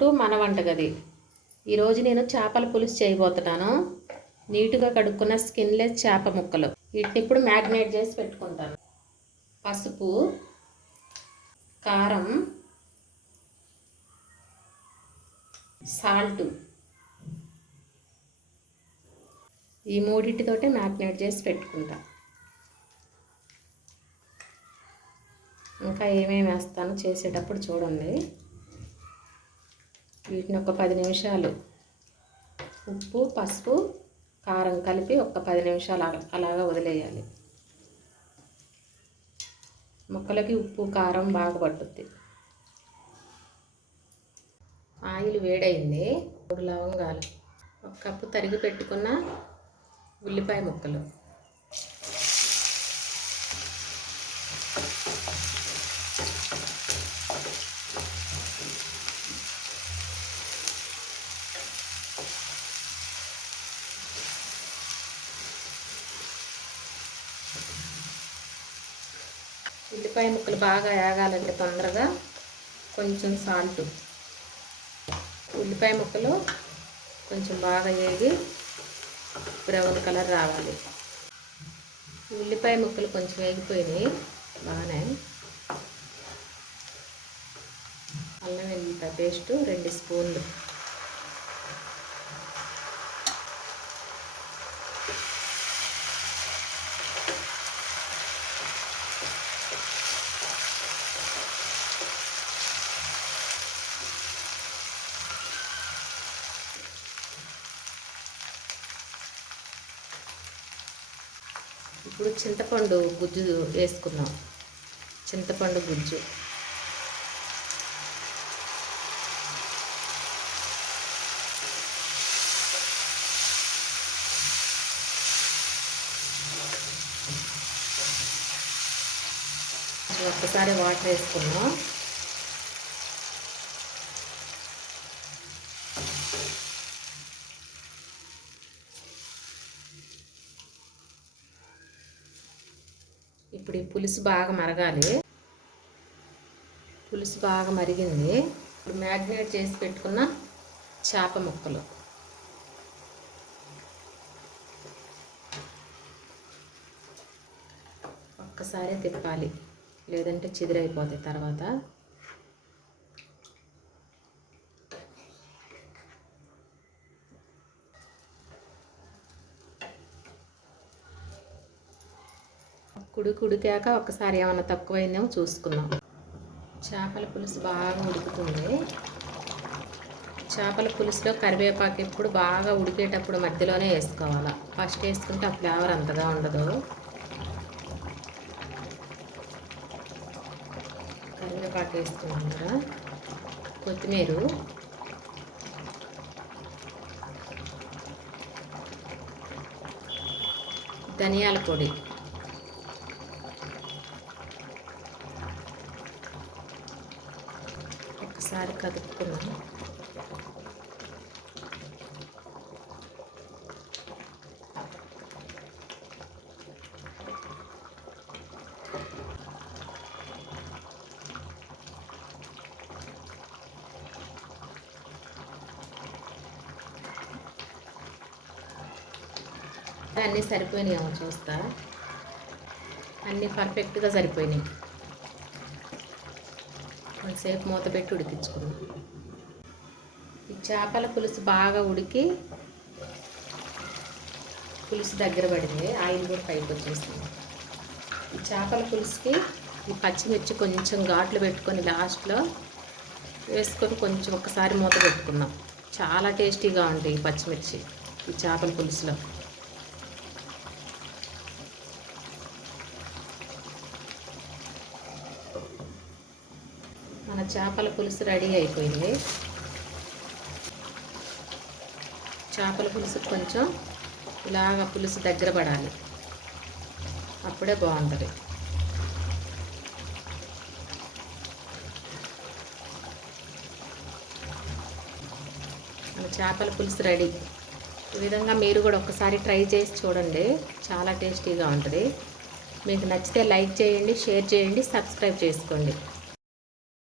To మన వంటగది. ఈరోజు నేను చేపల పులుసు చేయబోతున్నాను. నీటుగా కడుక్కున్న స్కిన్లెస్ చేప ముక్కలు. వీటిని ఇప్పుడు మ్యాగ్నేట్ చేసి పెట్టుకుంటాను. పసుపు కారం సాల్ట్. ఈ మూడింటితోటే మ్యాగ్నేట్ చేసి పెట్టుకుంటా. ఇంకా ఏమేమి వేస్తానో చేసేటప్పుడు చూడండి. వీటిని ఒక పది నిమిషాలు ఉప్పు పసుపు కారం కలిపి ఒక పది నిమిషాలు అలా- అలాగా వదిలేయాలి. ముక్కలకి ఉప్పు కారం బాగా పట్టుద్ది. ఆయిల్ వేడైంది. మూడు లవంగాలు ఒక కప్పు తరిగి పెట్టుకున్న ఉల్లిపాయ ముక్కలు. ఉల్లిపాయ ముక్కలు బాగా వేగాలంటే తొందరగా. కొంచెం సాల్ట్. ఉల్లిపాయ ముక్కలు కొంచెం బాగా వేగి బ్రౌన్ కలర్ రావాలి. ఉల్లిపాయ ముక్కలు కొంచెం వేగిపోయినాయి బాగానే. అల్లం వెల్లిపాయ పేస్ట్ రెండు స్పూన్లు. ఇప్పుడు చింతపండు గుజ్జు వేసుకుందాం. చింతపండు గుజ్జు. ఒక్కసారి వాటర్ వేసుకున్నాం ఇప్పుడు ఈ పులుసు బాగా మరగాలి. పులుసు బాగా మరిగింది. ఇప్పుడు మ్యాగ్నేట్ చేసి పెట్టుకున్న చేప ముక్కలు. ఒక్కసారి తిప్పాలి. లేదంటే చిదిరైపోతాయి తర్వాత. కుడికి ఉడికాక ఒకసారి ఏమైనా తక్కువైందేమో చూసుకుందాం. చేపల పులుసు బాగా ఉడుకుతుంది. చేపల పులుసులో కరివేపాకు ఎప్పుడు బాగా ఉడికేటప్పుడు మధ్యలోనే వేసుకోవాలి. ఫస్ట్ వేసుకుంటే ఆ ఫ్లేవర్ అంతగా ఉండదు. కరివేపాకు వేసుకున్నాం కదా. కొత్తిమీర. ధనియాల పొడి. ఒకసారి కదుపుకున్నాను అన్నీ సరిపోయినాయేమో చూస్తా. అన్నీ పర్ఫెక్ట్గా సరిపోయినాయి. కొంతసేపు మూత పెట్టి ఉడికించుకున్నాం ఈ చేపల పులుసు బాగా ఉడికి పులుసు దగ్గర పడింది ఆయిల్ కూడా పైకి వచ్చేసింది ఈ చేపల పులుసుకి ఈ పచ్చిమిర్చి కొంచెం ఘాట్లు పెట్టుకొని లాస్ట్లో వేసుకొని కొంచెం ఒకసారి మూత పెట్టుకున్నాం చాలా టేస్టీగా ఉంటాయి ఈ పచ్చిమిర్చి ఈ చేపల పులుసులో మన చేపల పులుసు రెడీ అయిపోయింది. చేపల పులుసు కొంచెం ఇలాగ పులుసు దగ్గర పడాలి. అప్పుడే బాగుంటుంది. చేపల పులుసు రెడీ. ఈ విధంగా మీరు కూడా ఒకసారి ట్రై చేసి చూడండి. చాలా టేస్టీగా ఉంటుంది. మీకు నచ్చితే లైక్ చేయండి షేర్ చేయండి సబ్స్క్రైబ్ చేసుకోండి.